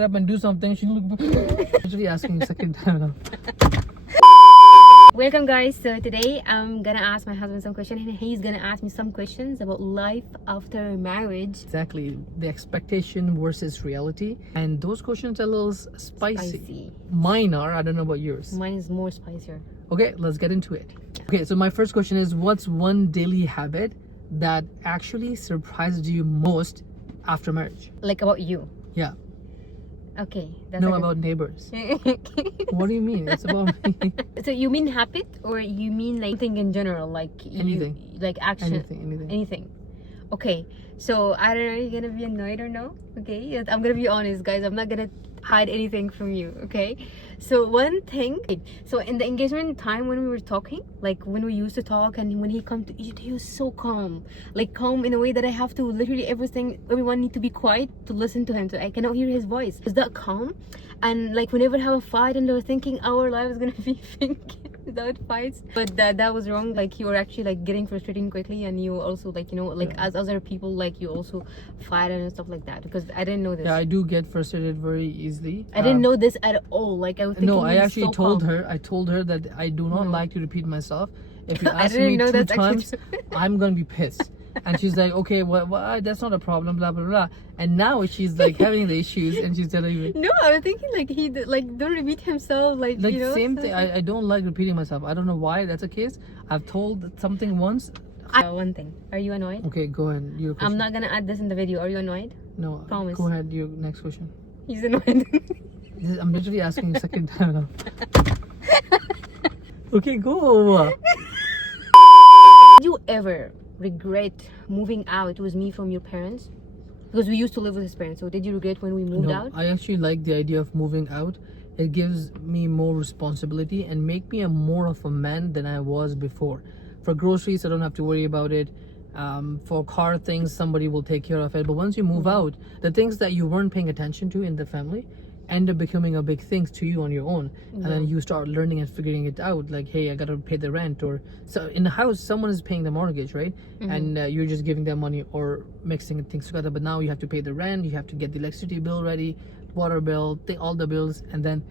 up and do something. She look actually asking second time now. Welcome guys. So today I'm gonna ask my husband some questions and he's gonna ask me some questions about life after marriage. Exactly, the expectation versus reality, and those questions are a little spicy. Mine are. I don't know about yours. Mine is more spicier. Okay, let's get into it. Okay, so my first question is, what's one daily habit that actually surprised you most after marriage? Like about you. Yeah. Okay. That's No, like about neighbors. What do you mean? It's about me. So you mean habit or you mean like thing in general, like Anything. like action? Anything. Okay. So I don't know, you're gonna be annoyed or no? Okay. I'm gonna be honest, guys. I'm not gonna hide anything from you. Okay. So one thing. So in the engagement time when we were talking, like when we used to talk, and when he come to Egypt, he was so calm, like calm in a way that I have to literally everyone need to be quiet to listen to him. So I cannot hear his voice. Is that calm? And like whenever I have a fight and they're thinking our life is gonna be thinking without fights, but that was wrong. Like you were actually like getting frustrated quickly, and you also like like as other people like you also fight and stuff like that, because I didn't know this. Yeah, I do get frustrated very easily. I didn't know this at all. Like I was thinking. No, I actually so told calm. her. I told her that I do not like to repeat myself. If you I ask didn't me know two that's actually times, I'm gonna be pissed. And she's like, okay, well, that's not a problem, blah blah blah. And now she's like having the issues, and she's telling me. No, I was thinking like he don't repeat himself, like you know. Same thing. I don't like repeating myself. I don't know why that's the case. I've told something once. One thing. Are you annoyed? Okay, go ahead. Your question. I'm not gonna add this in the video. Are you annoyed? No. Promise. Go ahead. Your next question. He's annoyed. I'm literally asking you second time now. Okay, go. Did you ever regret moving out with me from your parents? Because we used to live with his parents. So did you regret when we moved out? I actually like the idea of moving out. It gives me more responsibility and make me more of a man than I was before. For groceries, I don't have to worry about it. For car things, somebody will take care of it. But once you move out, the things that you weren't paying attention to in the family end up becoming a big thing to you on your own. And then you start learning and figuring it out, like, hey, I gotta pay the rent, or so in the house someone is paying the mortgage, right? And you're just giving them money or mixing things together. But now you have to pay the rent, you have to get the electricity bill ready, water bill, all the bills, and then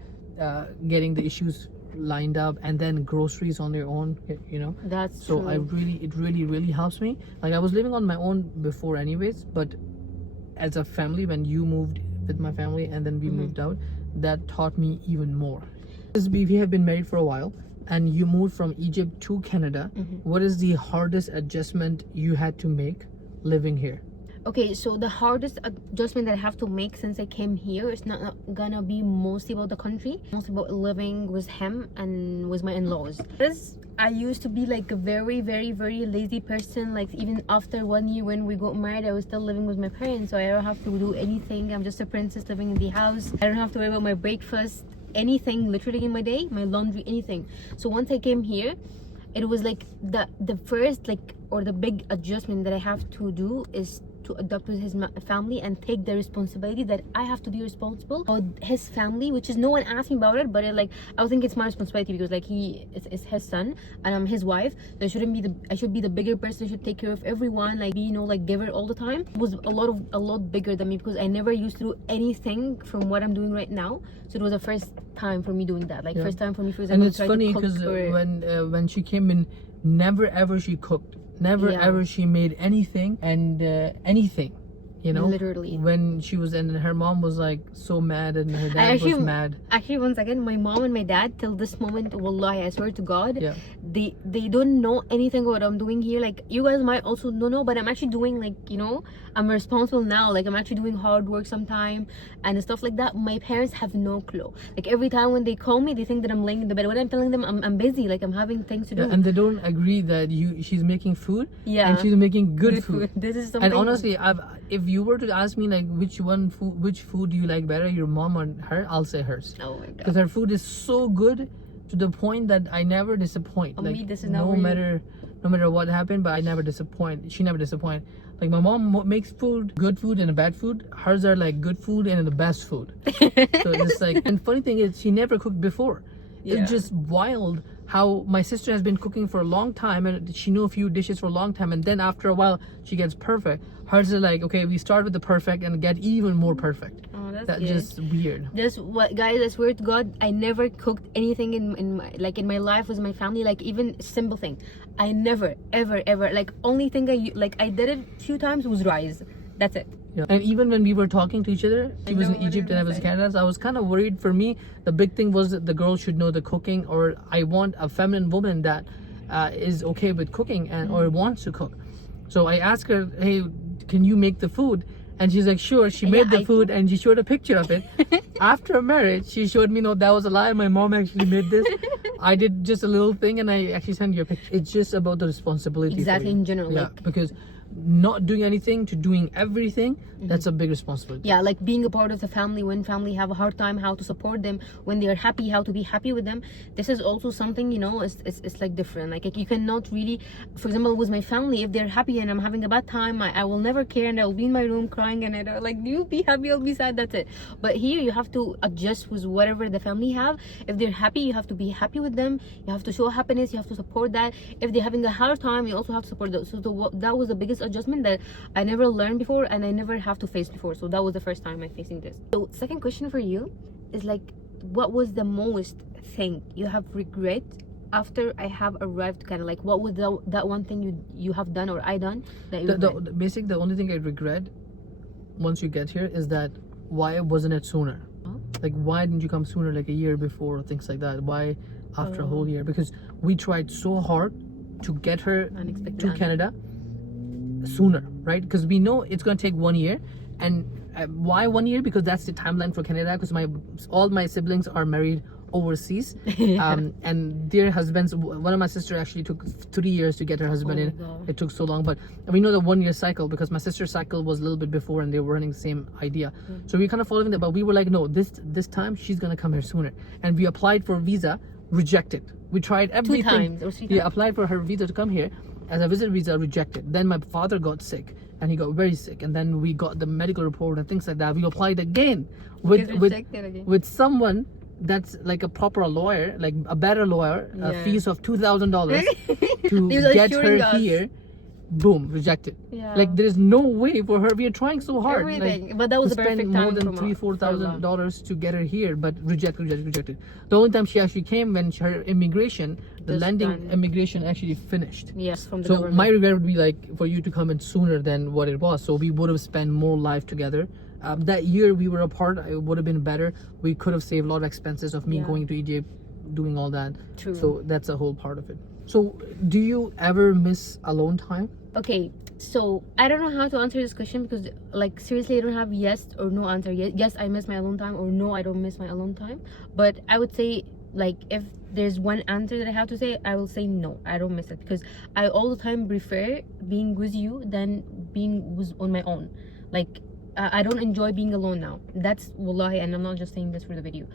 getting the issues lined up, and then groceries on your own, you know. That's so true. It really helps me. Like I was living on my own before anyways, but as a family, when you moved with my family and then we moved out, that taught me even more. Because we have been married for a while and you moved from Egypt to Canada, what is the hardest adjustment you had to make living here? Okay, so the hardest adjustment that I have to make since I came here is not gonna be mostly about the country, mostly about living with him and with my in-laws. Because I used to be like a very lazy person. Like even after 1 year when we got married, I was still living with my parents, so I don't have to do anything. I'm just a princess living in the house. I don't have to worry about my breakfast, anything literally in my day, my laundry, anything. So once I came here, it was like the first or the big adjustment that I have to do is to adopt with his family and take the responsibility that I have to be responsible for his family, which is no one asked me about it, but I think it's my responsibility, because like he is his son and I'm his wife. So I should be the bigger person. I should take care of everyone, like be, you know, like giver all the time. It was a lot bigger than me, because I never used to do anything from what I'm doing right now. So it was the first time for me doing that, like first time for me, for example. And it's funny because when she came in, never ever she cooked. Never ever she made anything, and anything, you know, literally. When she was, and her mom was like so mad, and her dad was mad. Actually, once again, my mom and my dad till this moment, wallahi, I swear to God, they don't know anything about what I'm doing here. Like you guys might also don't know, but I'm actually doing, like, you know, I'm responsible now. Like I'm actually doing hard work sometime and stuff like that. My parents have no clue. Like every time when they call me, they think that I'm laying in the bed. When I'm telling them I'm busy, like I'm having things to do. And they don't agree that she's making food. Yeah. And she's making good food. This is something. And honestly, if you were to ask me like which food do you like better, your mom or her, I'll say hers. Oh my God. Because her food is so good to the point that I never disappoint. Like me, this is no matter what happened, but I never disappoint. She never disappoint. Like my mom makes food, good food and a bad food. Hers are like good food and the best food. So it's like, and funny thing is she never cooked before. It's just wild how my sister has been cooking for a long time, and she knew a few dishes for a long time, and then after a while she gets perfect. Hers are like, okay, we start with the perfect and get even more perfect. that's That's good. just weird. Just what, guys, I swear to God, I never cooked anything in my life with my family, like even simple thing. I never ever like, only thing I did it few times was rice. That's it. Yeah. And even when we were talking to each other, she was in Egypt and I was in Canada, so I was kind of worried. For me, the big thing was that the girl should know the cooking, or I want a feminine woman that is okay with cooking and or wants to cook. So I asked her, hey, can you make the food? And she's like, sure. She made the food and she showed a picture of it. After marriage, she showed me, no, that was a lie. My mom actually made this. I did just a little thing and I actually sent you a picture. It's just about the responsibility. Exactly, in general. Yeah, Like, because not doing anything to doing everything, that's a big responsibility. yeah, like being a part of the family, when family have a hard time, how to support them. When they are happy, how to be happy with them. This is also something, you know, it's like different. Like you cannot really, for example, with my family, if they're happy and I'm having a bad time, I will never care, and I'll be in my room crying, and I like, you be happy, I'll be sad, that's it. But here you have to adjust with whatever the family have. If they're happy, you have to be happy with them. You have to show happiness, you have to support that. If they're having a hard time, you also have to support that. So that was the biggest adjustment that I never learned before, and I never have to face before. So that was the first time I'm facing this. So second question for you is like, what was the most thing you have regret after I have arrived? Kind of like, what was that one thing you have done or I done that you the only thing I regret once you get here is that why wasn't it sooner? Like, why didn't you come sooner, like a year before or things like that? Why after a whole year? Because we tried so hard to get her to Canada sooner, right? Because we know it's going to take 1 year. And why 1 year? Because that's the timeline for Canada, because all my siblings are married overseas. And their husbands, one of my sister actually took 3 years to get her husband in. God. It took so long, but we know the 1 year cycle because my sister's cycle was a little bit before and they were running the same idea. So we kind of following that, but we were like, no, this time she's gonna come here sooner. And we applied for visa, rejected. We tried everything. 2 times or 3 times. Yeah, applied for her visa to come here as a visit visa, rejected. Then my father got sick and he got very sick, and then we got the medical report and things like that. We applied again with someone that's like a proper lawyer, like a better lawyer, a fees of $2,000 to get her here. Boom, rejected. Like there is no way for her. We are trying so hard. Everything. Like, but that was to the spend perfect more time than $3,000-4,000 to get her here, but rejected. The only time she actually came when her immigration, the landing immigration actually finished. Yes, from the So government. my regret would be like for you to come in sooner than what it was. So we would have spent more life together. That year we were apart, it would have been better. We could have saved a lot of expenses of me going to Egypt, doing all that. True. So that's a whole part of it. So do you ever miss alone time? Okay, so I don't know how to answer this question, because like seriously I don't have yes or no answer. Yes, I miss my alone time, or no, I don't miss my alone time. But I would say, like, if there's one answer that I have to say, I will say no, I don't miss it, because I all the time prefer being with you than being on my own. Like I don't enjoy being alone now. That's wallahi, and I'm not just saying this for the video.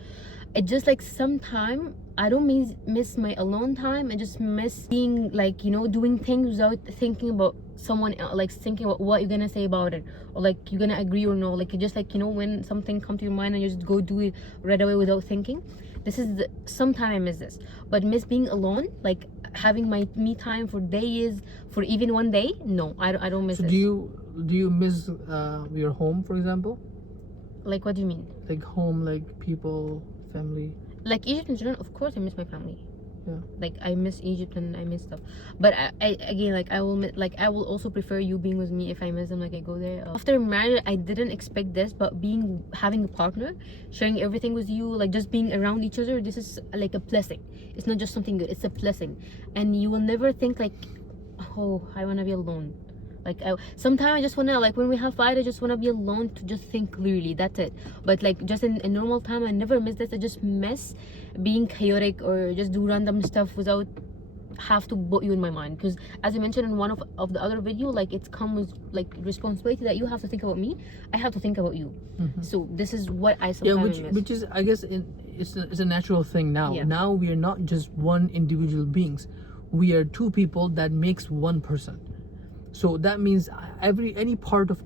It just like sometime I don't miss my alone time. I just miss being like, you know, doing things without thinking about someone else, like thinking about what you're gonna say about it, or like you're gonna agree or no. Like you just like, you know, when something comes to your mind and you just go do it right away without thinking. This is sometime I miss this, but miss being alone, like having my me time for days, for even 1 day. No, I don't miss it. Do you miss your home, for example? Like, what do you mean? Like home, like people, family. Like Egypt in general, of course I miss my family. Yeah. Like I miss Egypt and I miss stuff, but I again, like I will also prefer you being with me if I miss them. Like I go there after marriage. I didn't expect this, but having a partner, sharing everything with you, like just being around each other, this is like a blessing. It's not just something good, it's a blessing. And you will never think like, oh, I want to be alone. Like sometimes I just want to, like when we have fight, I just want to be alone to just think clearly, that's it. But like just in normal time, I never miss this. I just miss being chaotic or just do random stuff without have to put you in my mind. Because as I mentioned in one of the other video, like it comes with like responsibility that you have to think about me, I have to think about you. So this is what I sometimes miss. Which is, I guess it's a natural thing now. Now we are not just one individual beings, we are two people that makes one person. So that means any part of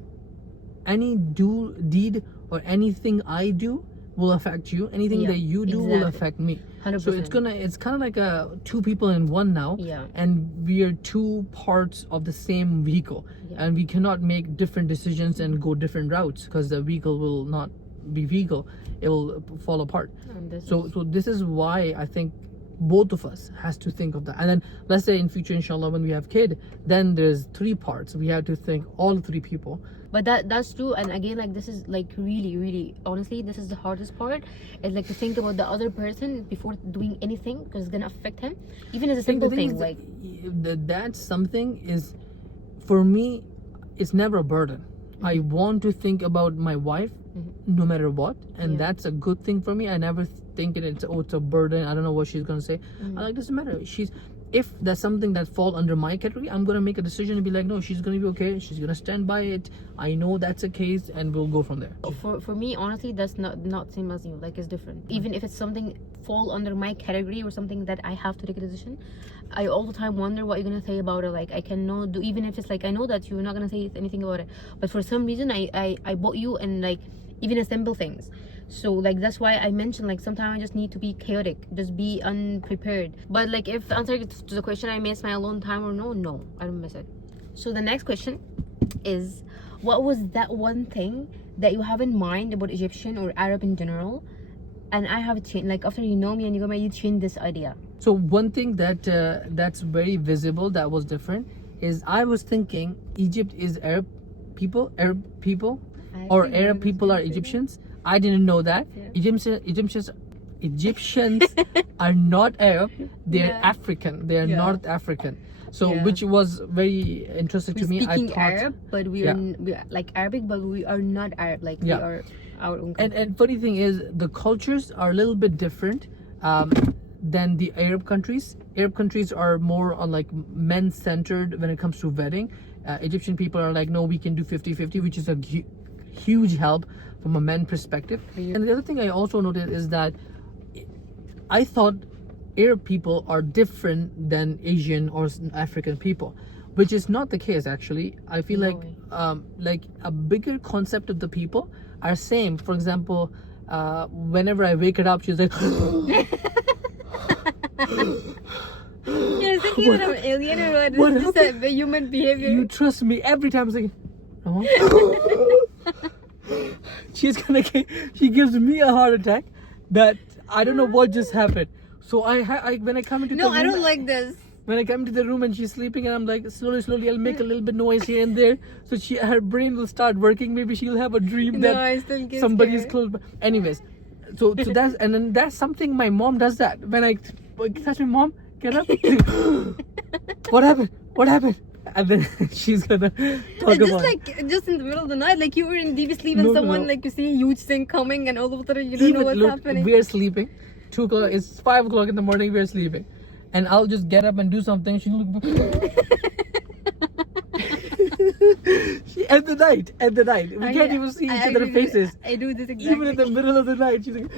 any deed or anything I do will affect you. Anything that you do will affect me. 100%. So it's kind of like two people in one now. And we are two parts of the same vehicle, and we cannot make different decisions and go different routes because the vehicle will not be vehicle, it will fall apart. And this So this is why I think both of us has to think of that. And then let's say in future, inshallah, when we have kid, then there's 3 parts. We have to think all 3 people. But that's true. And again, like, this is like really honestly, this is the hardest part, is like to think about the other person before doing anything, because it's gonna affect him, even as a simple The thing. is Like, that something is, for me, it's never a burden. I want to think about my wife no matter what, and that's a good thing for me. I never think it's a burden. I don't know what she's gonna say. I like, doesn't matter. If there's something that fall under my category, I'm gonna make a decision and be like, no, she's gonna be okay. She's gonna stand by it. I know that's the case, and we'll go from there. For me, honestly, that's not same as you. Like, it's different. Even if it's something fall under my category or something that I have to take a decision, I all the time wonder what you're gonna say about it. Like, I cannot do, even if it's like I know that you're not gonna say anything about it, but for some reason I bought you, and like even a simple things. So like that's why I mentioned, like, sometimes I just need to be chaotic, just be unprepared. But like, if the answer to the question, I miss my alone time or no, I don't miss it. So the next question is, what was that one thing that you have in mind about Egyptian or Arab in general, and I have changed, like, after you know me and you got married, you changed this idea? So one thing that that's very visible that was different is I was thinking Egypt is Arab people, or Arab people are Egyptians. I didn't know that. Egyptians are not Arab. They're African. They're North African. So which was very interesting to me. Speaking I thought, Arab, but we are like Arabic, but we are not Arab. Like, we are our own country. And funny thing is, the cultures are a little bit different than the Arab countries. Arab countries are more on like men centered when it comes to wedding. Egyptian people are like, no, we can do 50-50, which is a huge help from a men perspective. And the other thing I also noted is that I thought Arab people are different than Asian or African people, which is not the case actually. I feel like a bigger concept of the people are same. For example, whenever I wake her up, she's like You're thinking that I'm an alien, or what? Is this a human behavior? You trust me. Every time I was like, she gives me a heart attack that I don't know what just happened. So when I come into the room, I don't like this. When I come into the room and she's sleeping, and I'm like, slowly I'll make a little bit noise here and there, so her brain will start working. Maybe she'll have a dream that somebody's close by. Anyways, so that's something my mom does. That when I touch my mom, get up. What happened? And then she's gonna talk about just in the middle of the night, like you were in deep sleep, and someone like you see a huge thing coming, and all of a sudden you don't know what's happening. We're sleeping. 2 o'clock. It's 5 o'clock in the morning. We're sleeping, and I'll just get up and do something. She look. At the night, we can't even see each other's faces. I do this exactly. Even in the middle of the night, she's like.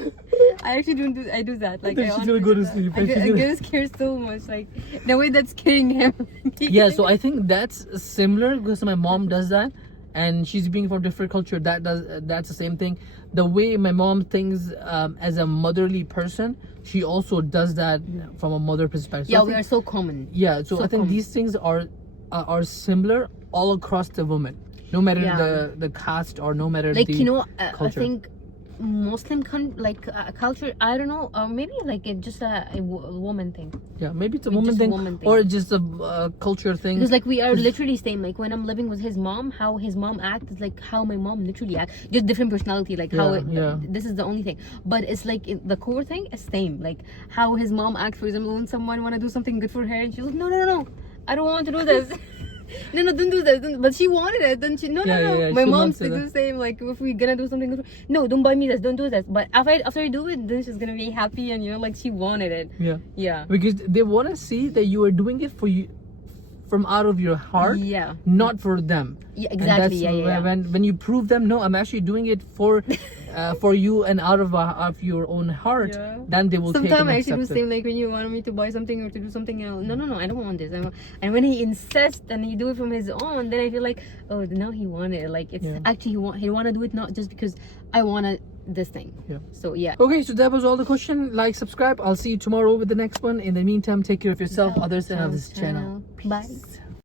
I actually don't do. I do that. Like, then she's gonna go to sleep. I get scared so much. Like the way that's scaring him. Yeah, so I think that's similar because my mom does that, and she's being from different culture. That's the same thing. The way my mom thinks as a motherly person, she also does that from a mother perspective. Yeah, we are so common. Yeah, so I think these things are similar all across the woman, no matter the caste or no matter like, the culture. I think Muslim culture, I don't know, or maybe like it's just a woman thing. Yeah, maybe it's a woman thing, or just a culture thing. Because like we are literally same. Like when I'm living with his mom, how his mom acts is like how my mom literally acts. Just different personality. Like this is the only thing. But it's like the core thing is same. Like how his mom acts. For example, when someone wanna do something good for her, and she's like, no, I don't want to do this. No, don't do that. But she wanted it. Then she no. My mom still do the same. Like if we're gonna do something good, no, don't buy me this. Don't do this. But after I do it, then she's gonna be happy, and like she wanted it. Yeah. Because they wanna see that you are doing it for you, from out of your heart. Yeah. Not for them. Yeah, exactly. When you prove them, no, I'm actually doing it for you and out of your own heart. Yeah. Then they will. Sometimes I actually do the same. Like when you want me to buy something or to do something else. No, I don't want this. And when he insists and he do it from his own, then I feel like, oh, now he wanted it. Like it's actually he want to do it not just because I want this thing. Yeah. So yeah. Okay, so that was all the question. Like, subscribe. I'll see you tomorrow with the next one. In the meantime, take care of yourself, others, and of this channel. Bye.